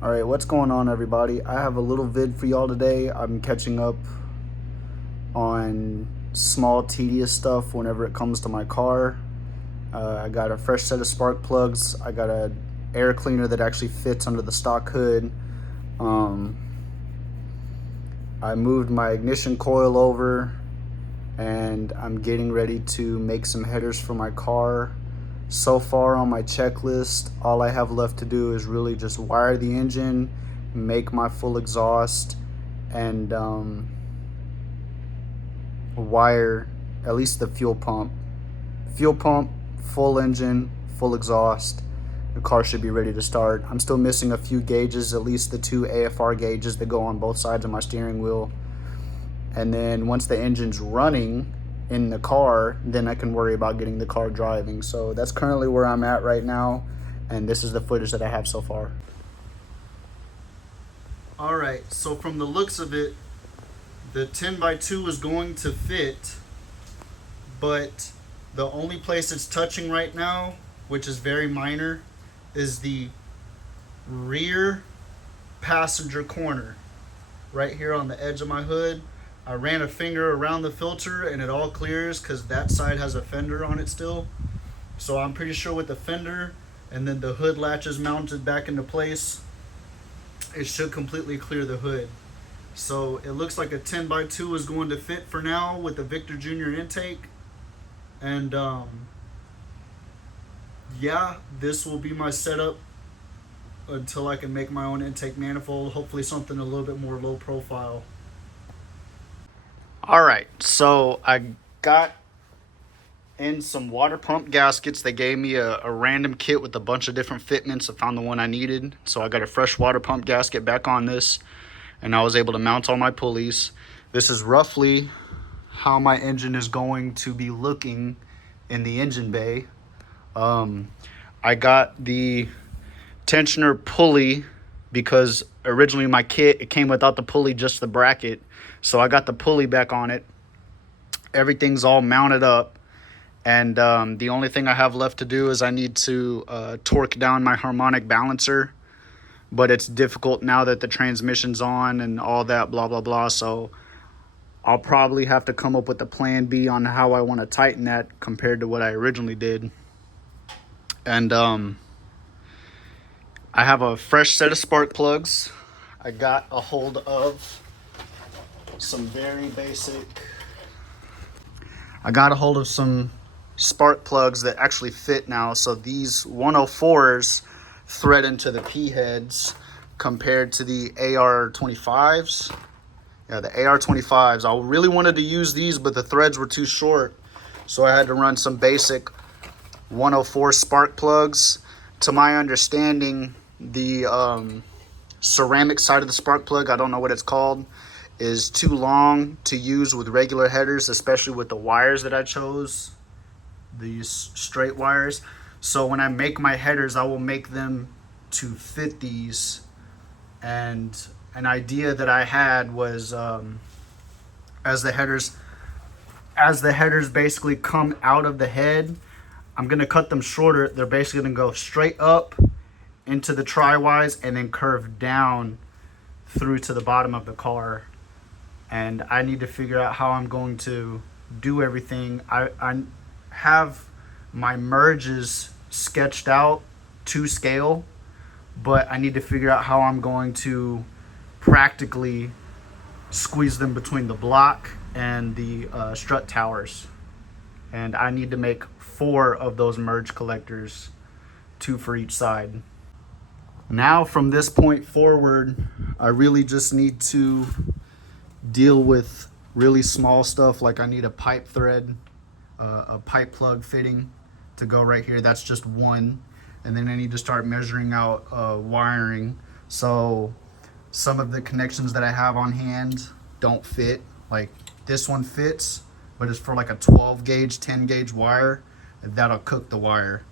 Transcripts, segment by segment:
All right, what's going on, everybody? I have a little vid for y'all today. I'm catching up on small, tedious stuff whenever it comes to my car. I got a fresh set of spark plugs. I got a air cleaner that actually fits under the stock hood. Um, I moved my ignition coil over, and I'm getting ready to make some headers for my car. So far on my checklist, all I have left to do is really just wire the engine, make my full exhaust, and wire at least the fuel pump. Fuel pump, full engine, full exhaust. The car should be ready to start. I'm still missing a few gauges, at least the two AFR gauges that go on both sides of my steering wheel. And then once the engine's running in the car, then I can worry about getting the car driving. So that's currently where I'm at right now, and this is the footage that I have so far. All right, so from the looks of it, the 10x2 is going to fit, but the only place it's touching right now, which is very minor, is the rear passenger corner right here on the edge of my hood. I ran a finger around the filter and it all clears because that side has a fender on it still. So I'm pretty sure with the fender and then the hood latches mounted back into place, it should completely clear the hood. So it looks like a 10x2 is going to fit for now with the Victor Jr. intake. And yeah, this will be my setup until I can make my own intake manifold. Hopefully something a little bit more low profile. All right, so I got in some water pump gaskets. They gave me a random kit with a bunch of different fitments. I found the one I needed. So I got a fresh water pump gasket back on this, and I was able to mount all my pulleys. This is roughly how my engine is going to be looking in the engine bay. I got the tensioner pulley because originally my kit, it came without the pulley, just the bracket. So I got the pulley back on it. Everything's all mounted up. And the only thing I have left to do is I need to torque down my harmonic balancer. But it's difficult now that the transmission's on and all that, blah, blah, blah. So I'll probably have to come up with a plan B on how I want to tighten that compared to what I originally did. And I have a fresh set of spark plugs. I got a hold of some very basic. I got a hold of some spark plugs that actually fit now. So these 104s thread into the P heads compared to the AR25s. Yeah, the AR25s. I really wanted to use these, but the threads were too short. So I had to run some basic 104 spark plugs. To my understanding, the ceramic side of the spark plug, I don't know what it's called, is too long to use with regular headers, especially with the wires that I chose, these straight wires. So when I make my headers, I will make them to fit these. And an idea that I had was as the headers basically come out of the head, I'm going to cut them shorter. They're basically going to go straight up into the tri-wise and then curve down through to the bottom of the car. And I need to figure out how I'm going to do everything. I have my merges sketched out to scale, but I need to figure out how I'm going to practically squeeze them between the block and the strut towers. And I need to make 4 of those merge collectors, 2 for each side. Now from this point forward, I really just need to deal with really small stuff. Like I need a pipe thread, a pipe plug fitting to go right here. That's just one. And then I need to start measuring out wiring. So some of the connections that I have on hand don't fit. Like this one fits, but it's for like a 12 gauge, 10 gauge wire. That'll cook the wire.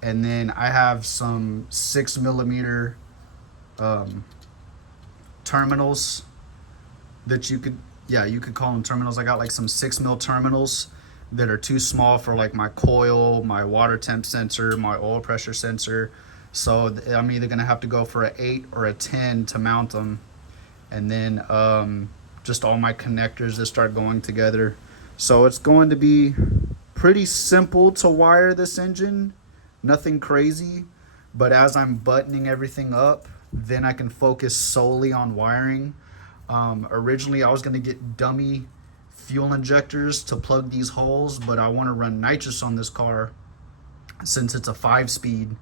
And then I have some 6mm terminals that you could call them terminals. I got like some 6mm terminals that are too small for like my coil, my water temp sensor, my oil pressure sensor. So I'm either gonna have to go for an 8 or a 10 to mount them, and then just all my connectors that start going together. So it's going to be pretty simple to wire this engine, nothing crazy. But as I'm buttoning everything up, then I can focus solely on wiring. Originally, I was going to get dummy fuel injectors to plug these holes, but I want to run nitrous on this car since it's a 5-speed.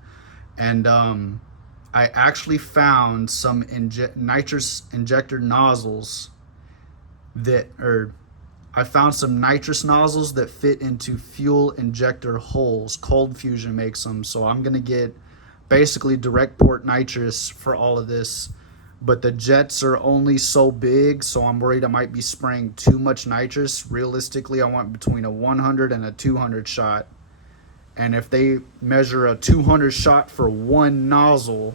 And I actually found some nitrous injector nozzles I found some nitrous nozzles that fit into fuel injector holes. Cold Fusion makes them. So I'm going to get basically direct port nitrous for all of this. But the jets are only so big, so I'm worried I might be spraying too much nitrous. Realistically, I want between a 100 and a 200 shot. And if they measure a 200 shot for one nozzle,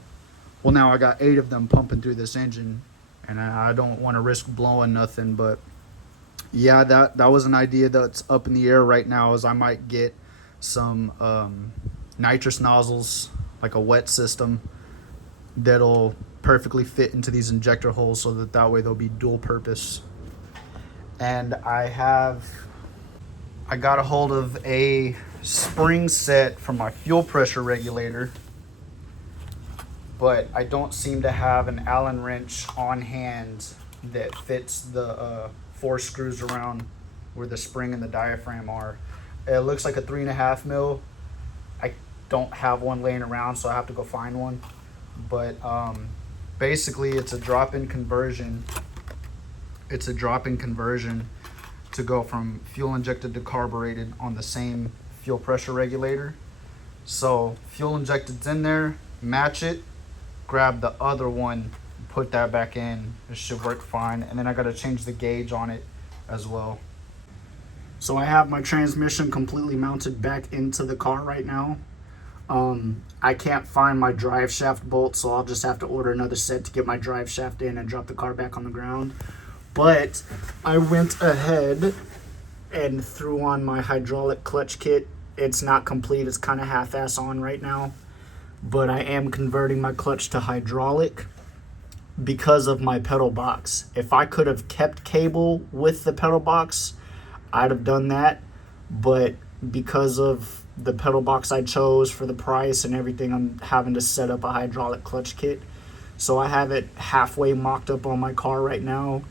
well, now I got 8 of them pumping through this engine, and I don't want to risk blowing nothing. But yeah, that was an idea that's up in the air right now, is I might get some nitrous nozzles, like a wet system, that'll perfectly fit into these injector holes, so that way they'll be dual purpose. And I got a hold of a spring set for my fuel pressure regulator, but I don't seem to have an Allen wrench on hand that fits the 4 screws around where the spring and the diaphragm are. It looks like a 3.5 mil. I don't have one laying around, so I have to go find one. But basically, it's a drop-in conversion. It's a drop-in conversion to go from fuel injected to carbureted on the same fuel pressure regulator. So fuel injected's in there, match it, grab the other one, put that back in. It should work fine. And then I got to change the gauge on it as well. So I have my transmission completely mounted back into the car right now. I can't find my drive shaft bolt, so I'll just have to order another set to get my drive shaft in and drop the car back on the ground. But I went ahead and threw on my hydraulic clutch kit. It's not complete, it's kind of half-ass on right now, but I am converting my clutch to hydraulic because of my pedal box. If I could have kept cable with the pedal box, I'd have done that, but because of the pedal box I chose for the price and everything, I'm having to set up a hydraulic clutch kit. So I have it halfway mocked up on my car right now.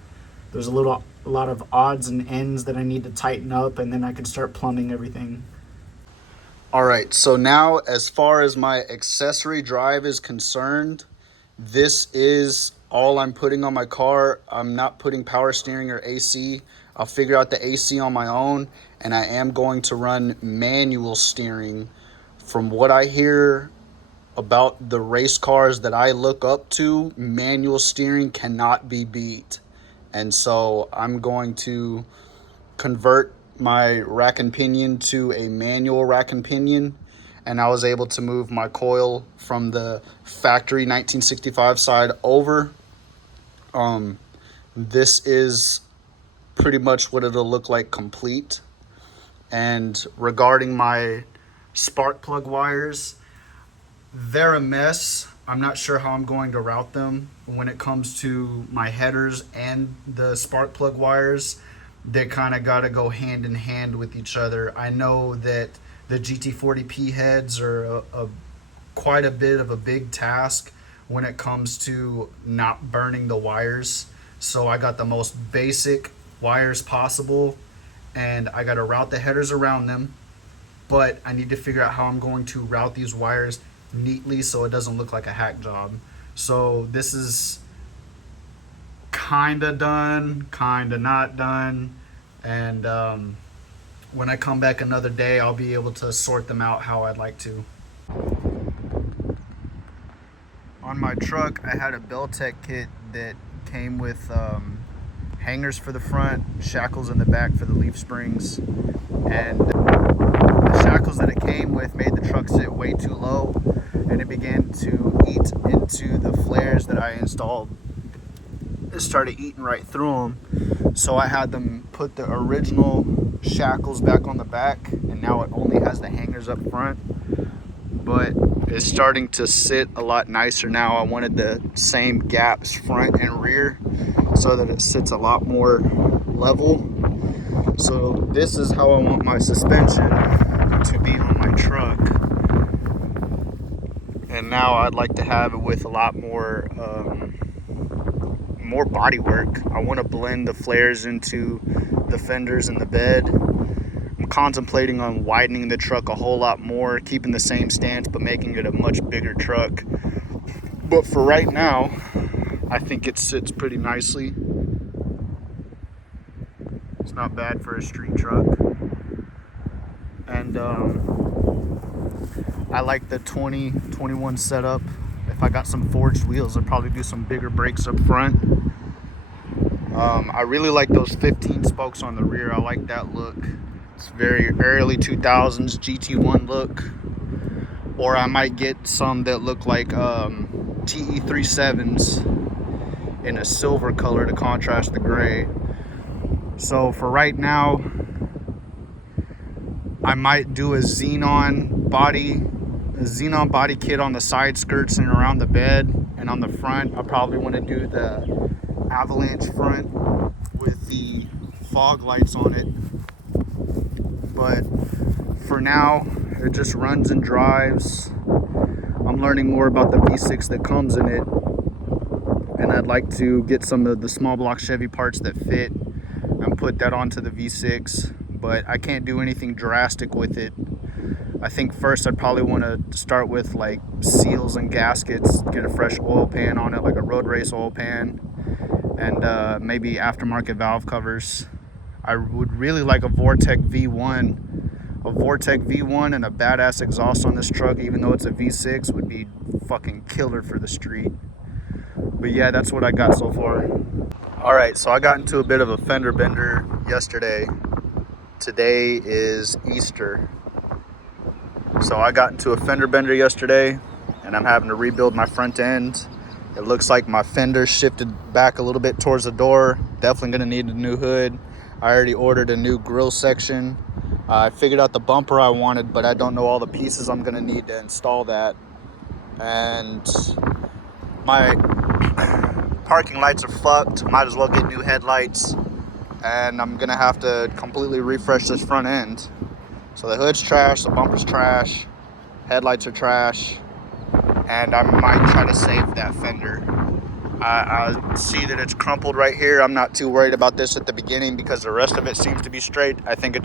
There's a lot of odds and ends that I need to tighten up, and then I can start plumbing everything. All right, so now as far as my accessory drive is concerned, this is all I'm putting on my car. I'm not putting power steering or AC. I'll figure out the AC on my own, and I am going to run manual steering. From what I hear about the race cars that I look up to, manual steering cannot be beat. And so I'm going to convert my rack and pinion to a manual rack and pinion. And I was able to move my coil from the factory 1965 side over. This is pretty much what it'll look like complete. And regarding my spark plug wires, they're a mess. I'm not sure how I'm going to route them when it comes to my headers and the spark plug wires. They kind of got to go hand in hand with each other. I know that the GT40P heads are quite a bit of a big task when it comes to not burning the wires. So I got the most basic wires possible, and I got to route the headers around them, but I need to figure out how I'm going to route these wires neatly so it doesn't look like a hack job. So this is kind of done, kind of not done, and when I come back another day, I'll be able to sort them out how I'd like to. On my truck, I had a Beltec kit that came with hangers for the front, shackles in the back for the leaf springs, and the shackles that it came with made the truck sit way too low, and it began to eat into the flares that I installed. It started eating right through them, so I had them put the original shackles back on the back, and now it only has the hangers up front. But is starting to sit a lot nicer now. I wanted the same gaps front and rear so that it sits a lot more level. So this is how I want my suspension to be on my truck. And now I'd like to have it with a lot more more body work. I want to blend the flares into the fenders and the bed. I'm contemplating on widening the truck a whole lot more, keeping the same stance but making it a much bigger truck. But for right now, I think it sits pretty nicely. It's not bad for a street truck. And I like the 2021 setup. If I got some forged wheels, I'd probably do some bigger brakes up front. I really like those 15 spokes on the rear. I like that look. It's very early 2000s GT1 look. Or I might get some that look like TE37s in a silver color to contrast the gray. So for right now, I might do a xenon body kit on the side skirts and around the bed, and on the front I probably want to do the avalanche front with the fog lights on it. But for now, it just runs and drives. I'm learning more about the V6 that comes in it, and I'd like to get some of the small block Chevy parts that fit and put that onto the V6, but I can't do anything drastic with it. I think first I'd probably want to start with like seals and gaskets, get a fresh oil pan on it, like a road race oil pan, and maybe aftermarket valve covers. I would really like a Vortec V1. A Vortec V1 and a badass exhaust on this truck, even though it's a V6, would be fucking killer for the street. But yeah, that's what I got so far. Alright, so I got into a bit of a fender bender yesterday. Today is Easter. So I got into a fender bender yesterday, and I'm having to rebuild my front end. It looks like my fender shifted back a little bit towards the door. Definitely gonna need a new hood. I already ordered a new grill section. I figured out the bumper I wanted, but I don't know all the pieces I'm gonna need to install that. And my parking lights are fucked. Might as well get new headlights. And I'm gonna have to completely refresh this front end. So the hood's trash, the bumper's trash, headlights are trash, and I might try to save that fender. I see that it's crumpled right here. I'm not too worried about this at the beginning because the rest of it seems to be straight. I think it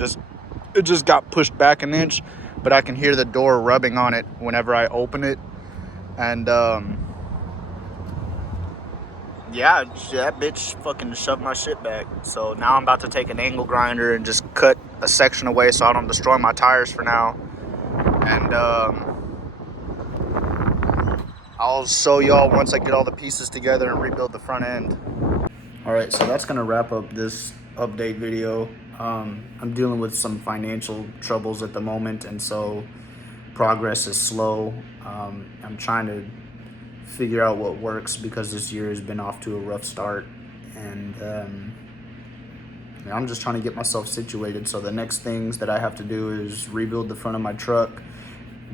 just got pushed back an inch, but I can hear the door rubbing on it whenever I open it. And yeah, that bitch fucking shoved my shit back. So now I'm about to take an angle grinder and just cut a section away so I don't destroy my tires for now. And I'll show y'all once I get all the pieces together and rebuild the front end. All right, so that's gonna wrap up this update video. I'm dealing with some financial troubles at the moment, and so progress is slow. I'm trying to figure out what works because this year has been off to a rough start, and I'm just trying to get myself situated. So the next things that I have to do is rebuild the front of my truck,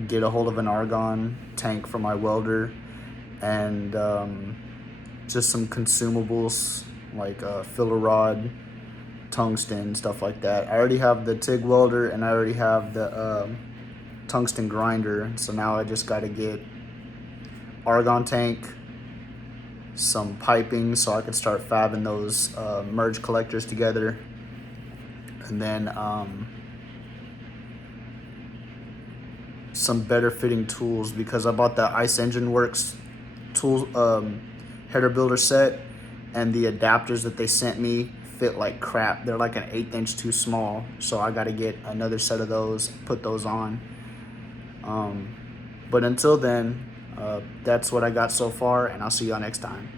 get a hold of an argon tank for my welder, and just some consumables like a filler rod, tungsten, stuff like that. I already have the TIG welder and I already have the tungsten grinder, so now I just got to get argon tank, some piping so I could start fabbing those merge collectors together, and then some better fitting tools because I bought the Ice Engine Works tool header builder set, and the adapters that they sent me fit like crap. They're like an 1/8 inch too small, so I got to get another set of those, put those on. But until then, that's what I got so far, and I'll see y'all next time.